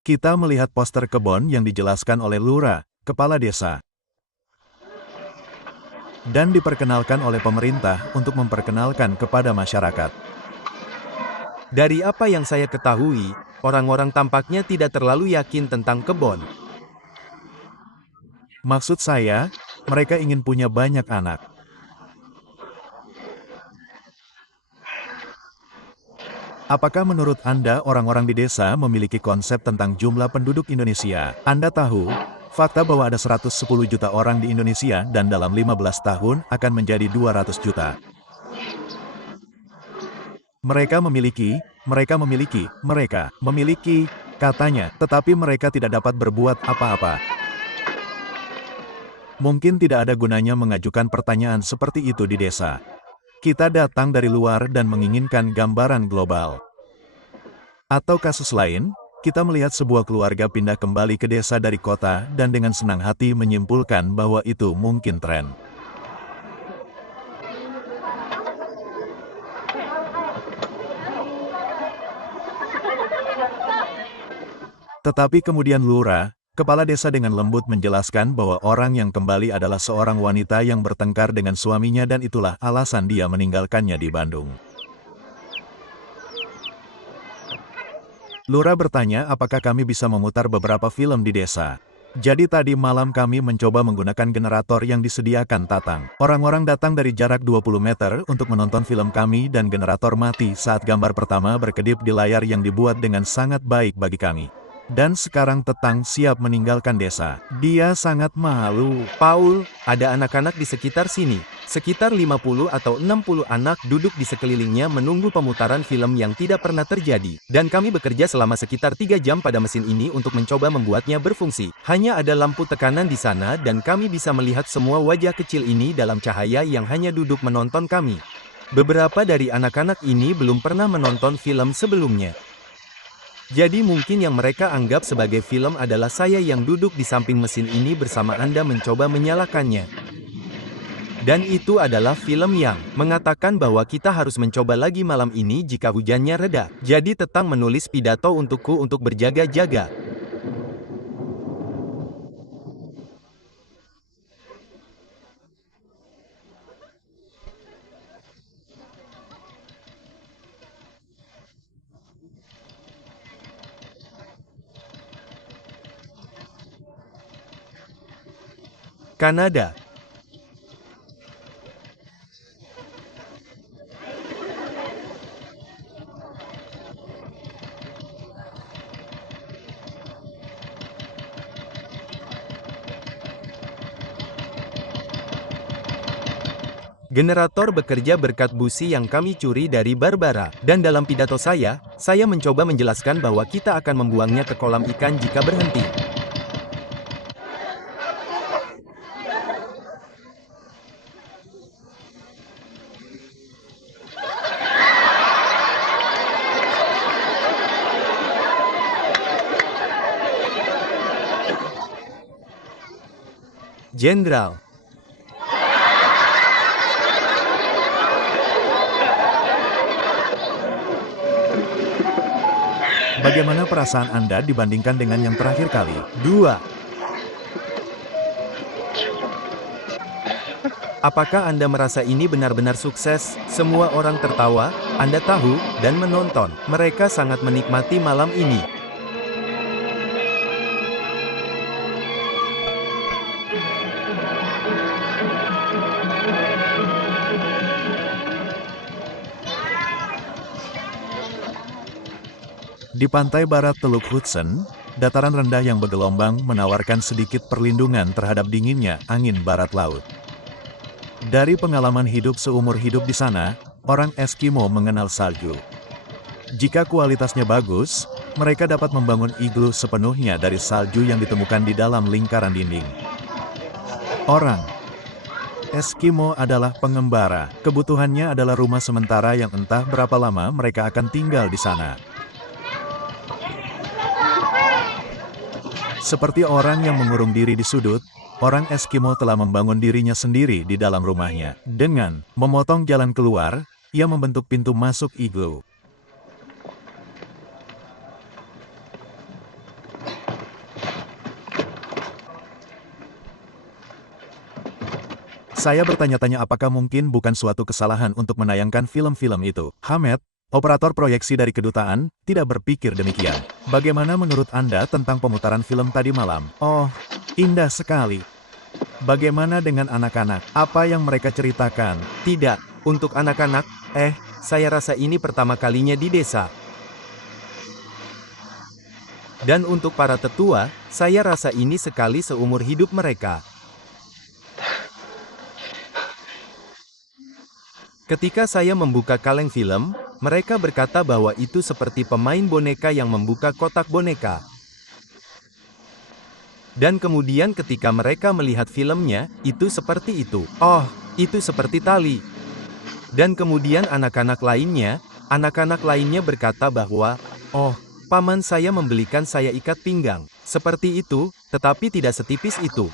Kita melihat poster kebun yang dijelaskan oleh lurah, kepala desa, dan diperkenalkan oleh pemerintah untuk memperkenalkan kepada masyarakat. Dari apa yang saya ketahui, orang-orang tampaknya tidak terlalu yakin tentang kebun. Maksud saya, mereka ingin punya banyak anak. Apakah menurut Anda orang-orang di desa memiliki konsep tentang jumlah penduduk Indonesia? Anda tahu, fakta bahwa ada 110 juta orang di Indonesia dan dalam 15 tahun akan menjadi 200 juta. Mereka memiliki, katanya, tetapi mereka tidak dapat berbuat apa-apa. Mungkin tidak ada gunanya mengajukan pertanyaan seperti itu di desa. Kita datang dari luar dan menginginkan gambaran global. Atau kasus lain, kita melihat sebuah keluarga pindah kembali ke desa dari kota dan dengan senang hati menyimpulkan bahwa itu mungkin tren. Tetapi kemudian lurah, kepala desa dengan lembut menjelaskan bahwa orang yang kembali adalah seorang wanita yang bertengkar dengan suaminya dan itulah alasan dia meninggalkannya di Bandung. Lurah bertanya apakah kami bisa memutar beberapa film di desa. Jadi tadi malam kami mencoba menggunakan generator yang disediakan Tatang. Orang-orang datang dari jarak 20 meter untuk menonton film kami dan generator mati saat gambar pertama berkedip di layar yang dibuat dengan sangat baik bagi kami. Dan sekarang Tetang siap meninggalkan desa. Dia sangat malu. Paul, ada anak-anak di sekitar sini. Sekitar 50 atau 60 anak duduk di sekelilingnya menunggu pemutaran film yang tidak pernah terjadi. Dan kami bekerja selama sekitar 3 jam pada mesin ini untuk mencoba membuatnya berfungsi. Hanya ada lampu tekanan di sana dan kami bisa melihat semua wajah kecil ini dalam cahaya yang hanya duduk menonton kami. Beberapa dari anak-anak ini belum pernah menonton film sebelumnya. Jadi mungkin yang mereka anggap sebagai film adalah saya yang duduk di samping mesin ini bersama Anda mencoba menyalakannya. Dan itu adalah film yang mengatakan bahwa kita harus mencoba lagi malam ini jika hujannya reda. Jadi Tetang menulis pidato untukku untuk berjaga-jaga. Kanada. Generator bekerja berkat busi yang kami curi dari Barbara. Dan dalam pidato saya mencoba menjelaskan bahwa kita akan membuangnya ke kolam ikan jika berhenti. Jenderal. Bagaimana perasaan Anda dibandingkan dengan yang terakhir kali? 2. Apakah Anda merasa ini benar-benar sukses? Semua orang tertawa, Anda tahu, dan menonton. Mereka sangat menikmati malam ini. Di pantai barat Teluk Hudson, dataran rendah yang bergelombang menawarkan sedikit perlindungan terhadap dinginnya angin barat laut. Dari pengalaman hidup seumur hidup di sana, orang Eskimo mengenal salju. Jika kualitasnya bagus, mereka dapat membangun iglu sepenuhnya dari salju yang ditemukan di dalam lingkaran dinding. Orang Eskimo adalah pengembara. Kebutuhannya adalah rumah sementara yang entah berapa lama mereka akan tinggal di sana. Seperti orang yang mengurung diri di sudut, orang Eskimo telah membangun dirinya sendiri di dalam rumahnya. Dengan memotong jalan keluar, ia membentuk pintu masuk iglu. Saya bertanya-tanya apakah mungkin bukan suatu kesalahan untuk menayangkan film-film itu. Hamed, operator proyeksi dari kedutaan, tidak berpikir demikian. Bagaimana menurut Anda tentang pemutaran film tadi malam? Oh, indah sekali. Bagaimana dengan anak-anak? Apa yang mereka ceritakan? Tidak, untuk anak-anak, saya rasa ini pertama kalinya di desa. Dan untuk para tetua, saya rasa ini sekali seumur hidup mereka. Ketika saya membuka kaleng film, mereka berkata bahwa itu seperti pemain boneka yang membuka kotak boneka. Dan kemudian ketika mereka melihat filmnya, itu seperti itu. Oh, itu seperti tali. Dan kemudian anak-anak lainnya berkata bahwa, oh, paman saya membelikan saya ikat pinggang. Seperti itu, tetapi tidak setipis itu.